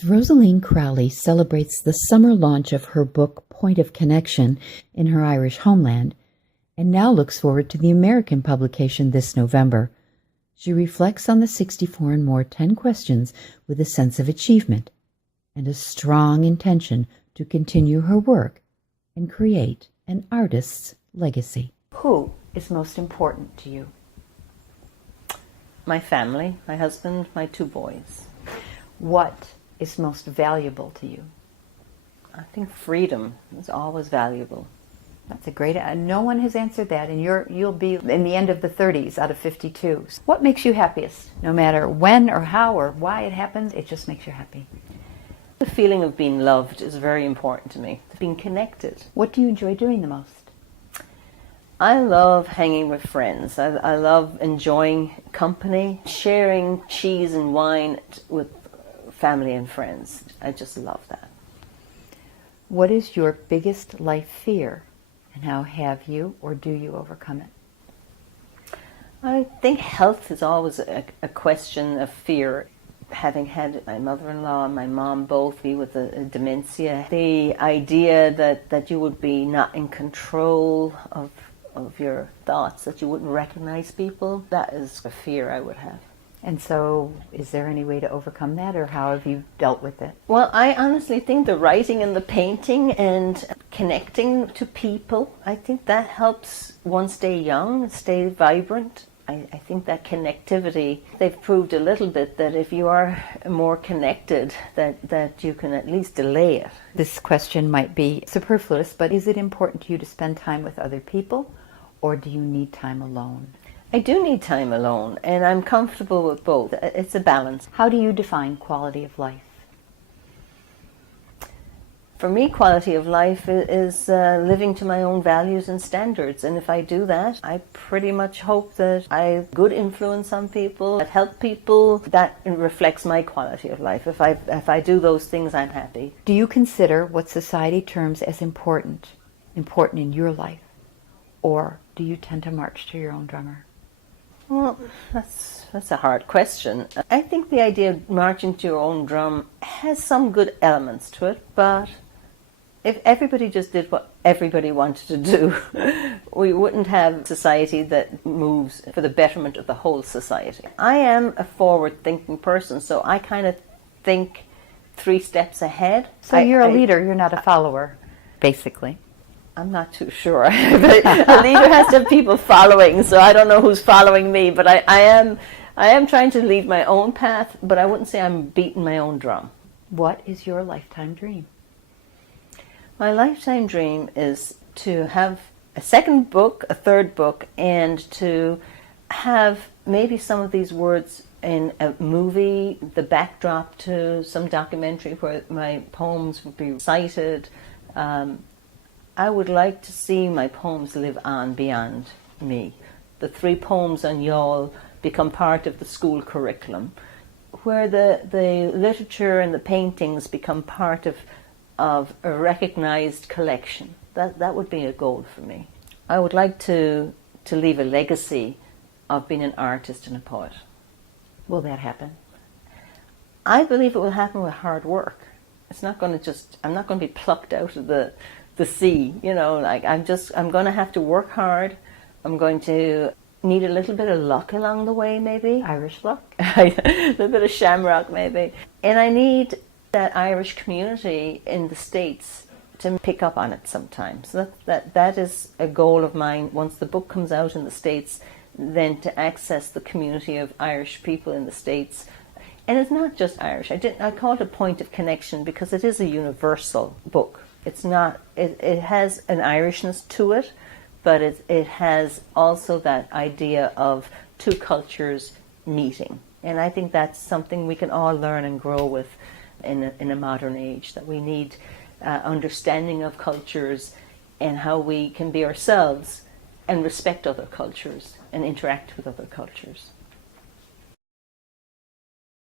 As Rosaleen Crowley celebrates the summer launch of her book Point of Connection in her Irish homeland, and now looks forward to the American publication this November, she reflects on the 64 and more 10 questions with a sense of achievement and a strong intention to continue her work and create an artist's legacy. Who is most important to you? My family, my husband, my 2 boys. What is most valuable to you? I think freedom is always valuable. That's a great. No one has answered that, and you'll be in the end of the 30s out of 52. What makes you happiest? No matter when or how or why it happens, it just makes you happy. The feeling of being loved is very important to me. Being connected. What do you enjoy doing the most? I love hanging with friends. I love enjoying company, sharing cheese and wine with family and friends. I just love that. What is your biggest life fear, and how have you or do you overcome it? I think health is always a question of fear. Having had my mother-in-law and my mom both be with a dementia, the idea that you would be not in control of your thoughts, that you wouldn't recognize people, that is a fear I would have. And so, is there any way to overcome that, or how have you dealt with it? Well, I honestly think the writing and the painting and connecting to people, I think that helps one stay young, stay vibrant. I think that connectivity, they've proved a little bit that if you are more connected, that you can at least delay it. This question might be superfluous, but is it important to you to spend time with other people, or do you need time alone? I do need time alone, and I'm comfortable with both. It's a balance. How do you define quality of life? For me, quality of life is living to my own values and standards, and if I do that, I pretty much hope that I have good influence on people, that help people. That reflects my quality of life. If I do those things, I'm happy. Do you consider what society terms as important in your life, or do you tend to march to your own drummer? Well, that's a hard question. I think the idea of marching to your own drum has some good elements to it, but if everybody just did what everybody wanted to do, we wouldn't have a society that moves for the betterment of the whole society. I am a forward-thinking person, so I kind of think 3 steps ahead. So you're a leader, you're not a follower, basically. I'm not too sure. A leader has to have people following, so I don't know who's following me, but I am trying to lead my own path, but I wouldn't say I'm beating my own drum. What is your lifetime dream? My lifetime dream is to have a second book, a third book, and to have maybe some of these words in a movie, the backdrop to some documentary where my poems would be cited. I would like to see my poems live on beyond me. The 3 poems on Youghal become part of the school curriculum, where the literature and the paintings become part of a recognized collection. That would be a goal for me. I would like to leave a legacy of being an artist and a poet. Will that happen? I believe it will happen with hard work. It's not going to I'm not going to be plucked out of the sea, like I'm going to have to work hard. I'm going to need a little bit of luck along the way, maybe. Irish luck? A little bit of shamrock, maybe. And I need that Irish community in the States to pick up on it sometimes. So that is a goal of mine once the book comes out in the States, then to access the community of Irish people in the States. And it's not just Irish. I call it a point of connection because it is a universal book. It's not. It has an Irishness to it, but it has also that idea of 2 cultures meeting. And I think that's something we can all learn and grow with in a modern age, that we need understanding of cultures and how we can be ourselves and respect other cultures and interact with other cultures.